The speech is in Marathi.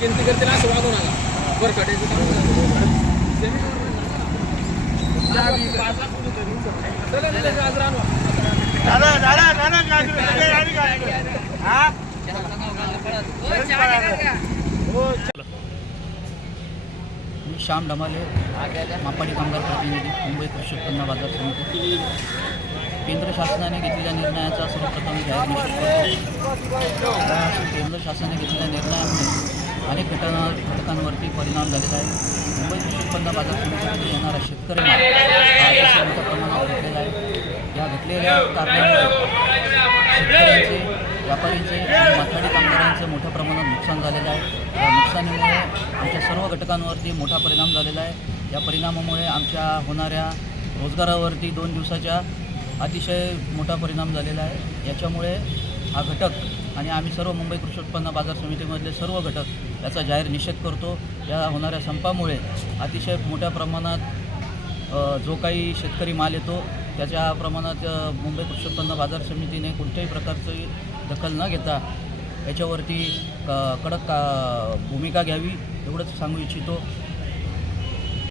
गिनती करतील असं वागू नका. काढायचं रानवा. मी श्याम डमाले मापाडी कामगार प्रतिनिधी मुंबई कृषी उत्पन्न बाजार समिती. केंद्र शासनाने घेतलेल्या निर्णयाचा सर्वप्रथम जाहीर करतो. केंद्र शासनाने घेतलेल्या निर्णयामुळे अनेक घटकांवरती परिणाम झालेला आहे. मुंबई कृषी उत्पन्न बाजार समितीमध्ये येणारा शेतकरी हा मोठ्या प्रमाणात घटलेला आहे. या घटलेल्या कारणामुळे शेतकऱ्यांचे व्यापाऱ्यांचे आणि माथाडी कामगारांचं मोठ्या प्रमाणात नुकसान झालेलं आहे. या नुकसानीमुळे आमच्या सर्व घटकांवरती मोठा परिणाम झालेला आहे. या परिणामामुळे आमच्या होणाऱ्या रोजगारावरती दोन दिवसाच्या अतिशय मोठा परिणाम झालेला आहे. याच्यामुळे हा घटक आणि आम्ही सर्व मुंबई कृषी उत्पन्न बाजार समितीमधले सर्व घटक याचा जाहीर निषेध करतो. या होणाऱ्या संपामुळे अतिशय मोठ्या प्रमाणात जो काही शेतकरी माल येतो त्याच्या प्रमाणात मुंबई कृषी उत्पन्न बाजार समितीने कोणत्याही प्रकारची दखल न घेता याच्यावरती क कडक का भूमिका घ्यावी एवढंच सांगू इच्छितो.